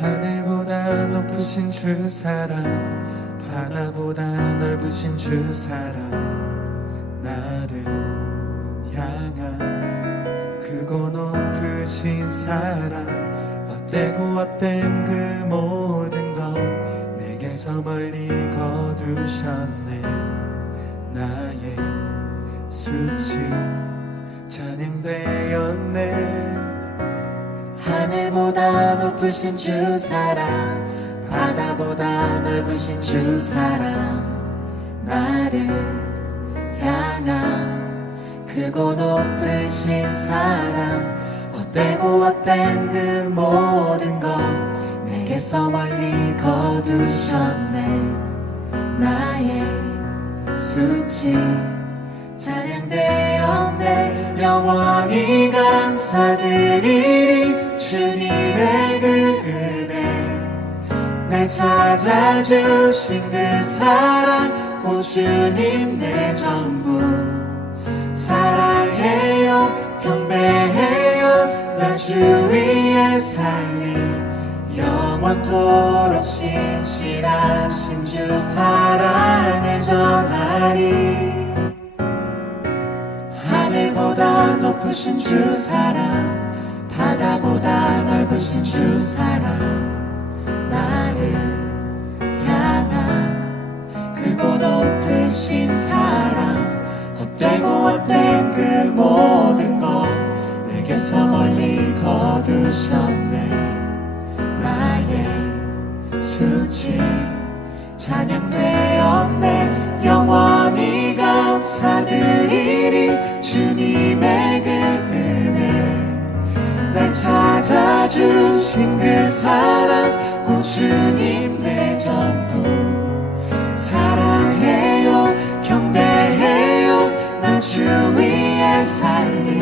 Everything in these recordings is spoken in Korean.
하늘보다 높으신 주 사랑, 바다보다 넓으신 주 사랑, 나를 향한 크고 높으신 사랑, 헛되고 헛된 그 모든 것 내게서 멀리 거두셨네. 나의 수치 찬양되었네. 하늘보다 높으신 주 사랑, 바다보다 넓으신 주 사랑, 나를 향한 크고 높으신 사랑, 헛되고 헛된 그 모든 것 내게서 멀리 거두셨네. 나의 수치 찬양되었네. 영원히 감사드리리 주님의 그 은혜, 날 찾아주신 그 사랑, 오 주님 내 전부 사랑해요 경배해요. 나 주 위에 살리 영원토록 신실하신 주 사랑을 전하리. 하늘보다 높으신 주 사랑, 바다보다 넓으신 주 사랑, 나를 향한 크고 높으신 사랑, 헛되고 헛된 그 모든 것 내게서 멀리 거두셨네. 나의 수치 찬양되었네. 영원히 감사드리리 주님의 그 은혜, 날 찾아주신 그 사랑, 오 주님 내 전부 사랑해요 경배해요. 나 주 위에 살리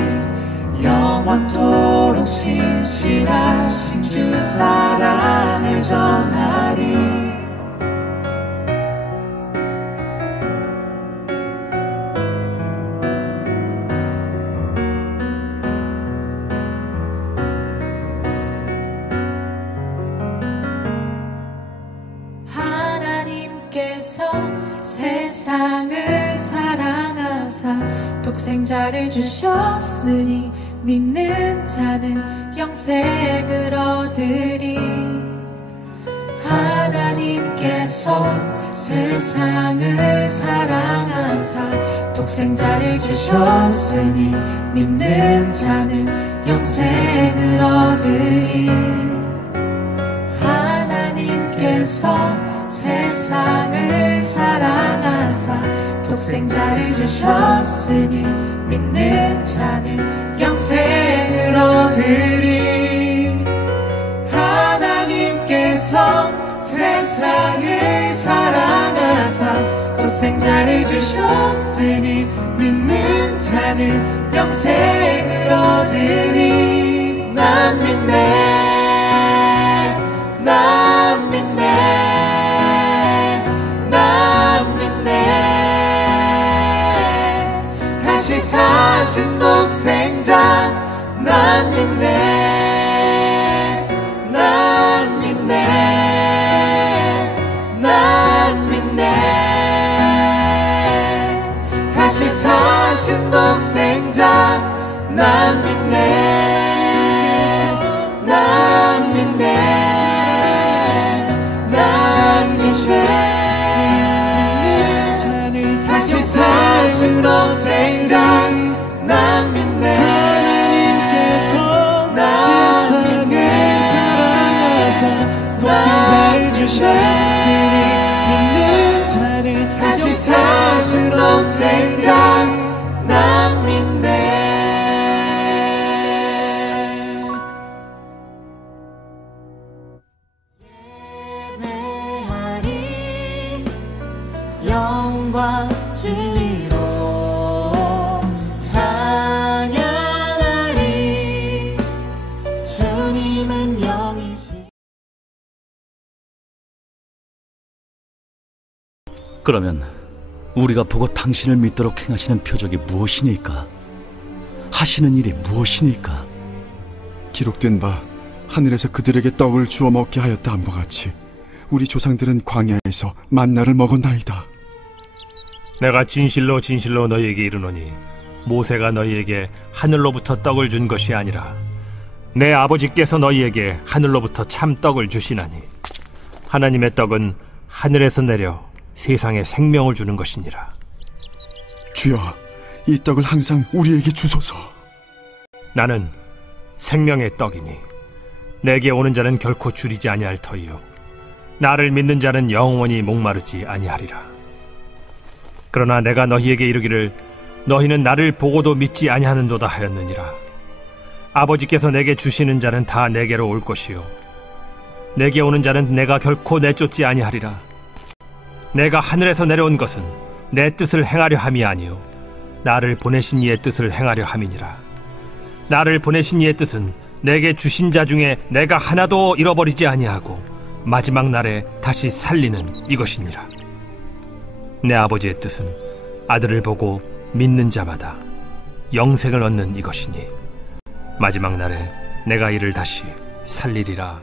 영원토록 신실하신 주 사랑을 전하리. 하나님께서 세상을 사랑하사 독생자를 주셨으니 믿는 자는 영생을 얻으리. 하나님께서 세상을 사랑하사 독생자를 주셨으니 믿는 자는 영생을 얻으리. 하나님께서 세상을 사랑하사 독생자를 주셨으니 믿는 자는 영생을 얻으리. 하나님께서 세상을 사랑하사 독생자를 주셨으니 믿는 자는 영생을 얻으리. 난 믿네, 난 믿네, 난 믿네. 다시 사신 독생자 난 믿네, 난 믿네, 난 믿네. 다시 사신 독생자 난 믿네, 난 믿네, 난 믿네. 다시 사신 독생자 난 믿네. 하나님께서 세상을 사랑하사 독생자를 주셨으니 믿는 자는 다시 사신 독생자 난 믿네. 예배하리 영광 진리로 찬양하리. 주님은 영이시. 그러면 우리가 보고 당신을 믿도록 행하시는 표적이 무엇이니까? 하시는 일이 무엇이니까? 기록된 바 하늘에서 그들에게 떡을 주어 먹게 하였다 함과 같이 우리 조상들은 광야에서 만나를 먹었나이다. 내가 진실로 진실로 너희에게 이르노니 모세가 너희에게 하늘로부터 떡을 준 것이 아니라 내 아버지께서 너희에게 하늘로부터 참 떡을 주시나니 하나님의 떡은 하늘에서 내려 세상에 생명을 주는 것이니라. 주여, 이 떡을 항상 우리에게 주소서. 나는 생명의 떡이니 내게 오는 자는 결코 줄이지 아니할 터이요 나를 믿는 자는 영원히 목마르지 아니하리라. 그러나 내가 너희에게 이르기를 너희는 나를 보고도 믿지 아니하는도다 하였느니라. 아버지께서 내게 주시는 자는 다 내게로 올 것이요 내게 오는 자는 내가 결코 내쫓지 아니하리라. 내가 하늘에서 내려온 것은 내 뜻을 행하려 함이 아니요 나를 보내신 이의 뜻을 행하려 함이니라. 나를 보내신 이의 뜻은 내게 주신 자 중에 내가 하나도 잃어버리지 아니하고 마지막 날에 다시 살리는 이것이니라. 내 아버지의 뜻은 아들을 보고 믿는 자마다 영생을 얻는 이것이니 마지막 날에 내가 이를 다시 살리리라.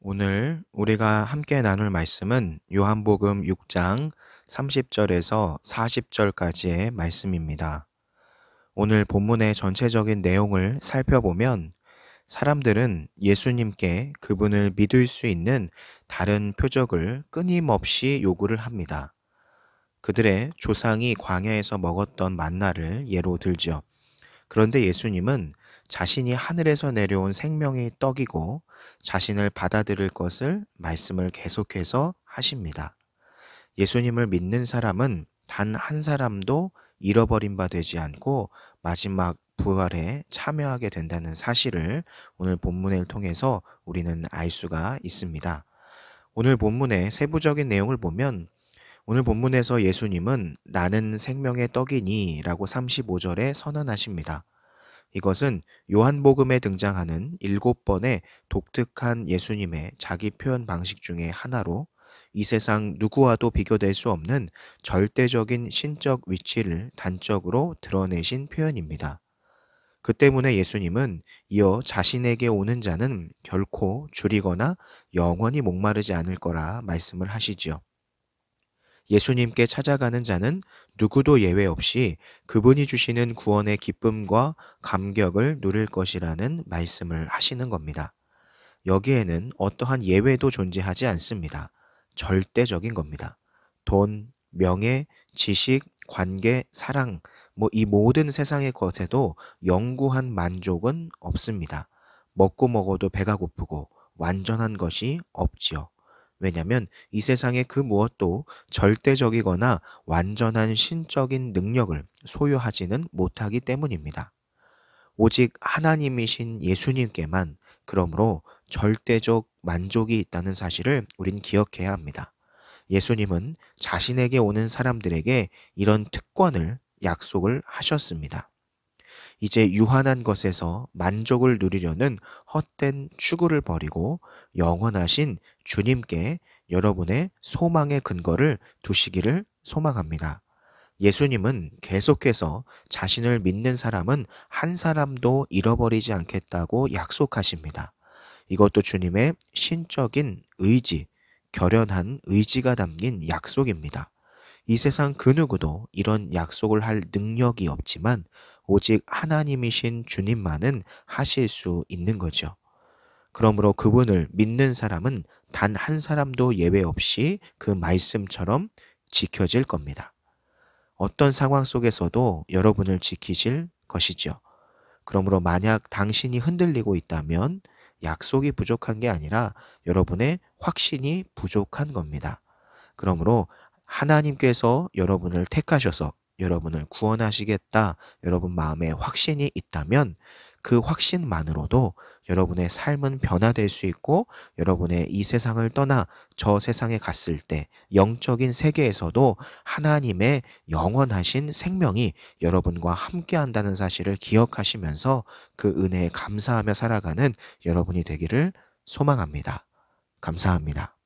오늘 우리가 함께 나눌 말씀은 요한복음 6장 30절에서 40절까지의 말씀입니다. 오늘 본문의 전체적인 내용을 살펴보면 사람들은 예수님께 그분을 믿을 수 있는 다른 표적을 끊임없이 요구를 합니다. 그들의 조상이 광야에서 먹었던 만나를 예로 들죠. 그런데 예수님은 자신이 하늘에서 내려온 생명의 떡이고 자신을 받아들일 것을 말씀을 계속해서 하십니다. 예수님을 믿는 사람은 단 한 사람도 잃어버린 바 되지 않고 마지막 부활에 참여하게 된다는 사실을 오늘 본문을 통해서 우리는 알 수가 있습니다. 오늘 본문의 세부적인 내용을 보면 오늘 본문에서 예수님은 나는 생명의 떡이니 라고 35절에 선언하십니다. 이것은 요한복음에 등장하는 7번의 독특한 예수님의 자기 표현 방식 중에 하나로 이 세상 누구와도 비교될 수 없는 절대적인 신적 위치를 단적으로 드러내신 표현입니다. 그 때문에 예수님은 이어 자신에게 오는 자는 결코 줄이거나 영원히 목마르지 않을 거라 말씀을 하시지요. 예수님께 찾아가는 자는 누구도 예외 없이 그분이 주시는 구원의 기쁨과 감격을 누릴 것이라는 말씀을 하시는 겁니다. 여기에는 어떠한 예외도 존재하지 않습니다. 절대적인 겁니다. 돈, 명예, 지식, 관계, 사랑, 이 모든 세상의 것에도 영구한 만족은 없습니다. 먹고 먹어도 배가 고프고 완전한 것이 없지요. 왜냐하면 이 세상의 그 무엇도 절대적이거나 완전한 신적인 능력을 소유하지는 못하기 때문입니다. 오직 하나님이신 예수님께만 그러므로 절대적 만족이 있다는 사실을 우린 기억해야 합니다. 예수님은 자신에게 오는 사람들에게 이런 특권을 약속을 하셨습니다. 이제 유한한 것에서 만족을 누리려는 헛된 추구를 버리고 영원하신 주님께 여러분의 소망의 근거를 두시기를 소망합니다. 예수님은 계속해서 자신을 믿는 사람은 한 사람도 잃어버리지 않겠다고 약속하십니다. 이것도 주님의 신적인 의지, 결연한 의지가 담긴 약속입니다. 이 세상 그 누구도 이런 약속을 할 능력이 없지만 오직 하나님이신 주님만은 하실 수 있는 거죠. 그러므로 그분을 믿는 사람은 단 한 사람도 예외 없이 그 말씀처럼 지켜질 겁니다. 어떤 상황 속에서도 여러분을 지키실 것이죠. 그러므로 만약 당신이 흔들리고 있다면 약속이 부족한 게 아니라 여러분의 확신이 부족한 겁니다. 그러므로 하나님께서 여러분을 택하셔서 여러분을 구원하시겠다, 여러분 마음에 확신이 있다면 그 확신만으로도 여러분의 삶은 변화될 수 있고 여러분의 이 세상을 떠나 저 세상에 갔을 때 영적인 세계에서도 하나님의 영원하신 생명이 여러분과 함께 한다는 사실을 기억하시면서 그 은혜에 감사하며 살아가는 여러분이 되기를 소망합니다. 감사합니다.